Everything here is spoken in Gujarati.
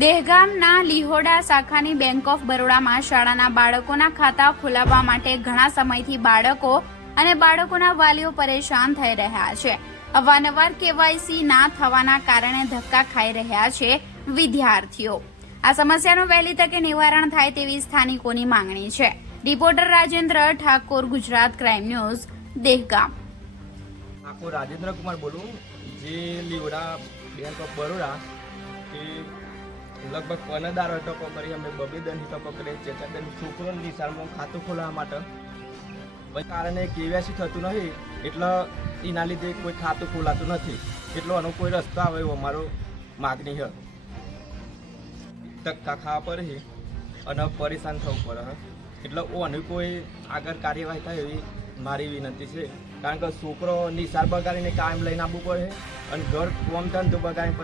દેહગામના લિહોડા શાખાની બેંક ઓફ બરોડામાં શાળાના બાળકોના ખાતા ખોલાવવા માટે ઘણા સમયથી બાળકો અને બાળકોના વાલીઓ પરેશાન થઈ રહ્યા છે. અવારનવાર કેવાયસી ના થવાના કારણે ધક્કા ખાઈ રહ્યા છે વિદ્યાર્થીઓ. આ સમસ્યાનું વહેલી તકે નિવારણ થાય તેવી સ્થાનિકોની માંગણી છે. Reporter Rajendra Thakor, Gujarat crime news, Dehgam. Rajendra Kumar બોલું, જે લીવડા બેંક ઓફ બરોડા લગભગ પનદાર ટકો કરી અમે બબે દંડ ટકો કરી ચેતન છોકરોની નિશાળમાં ખાતું ખોલાવવા માટે કારણે કેવાયસી થતું નથી, એટલે એના લીધે કોઈ ખાતું ખોલાતું નથી. એટલો આનો કોઈ રસ્તો આવે એવો અમારો માગણી છે. ધક્કા ખાવા પડે છે અને પરેશાન થવું પડે છે એટલે ઓની કોઈ આગળ કાર્યવાહી થાય એવી મારી વિનંતી છે. કારણ કે છોકરો નિશાળ બગાડીને કાયમ લઈને આવવું પડે અને ઘર કોમ ધંધો બગાડીને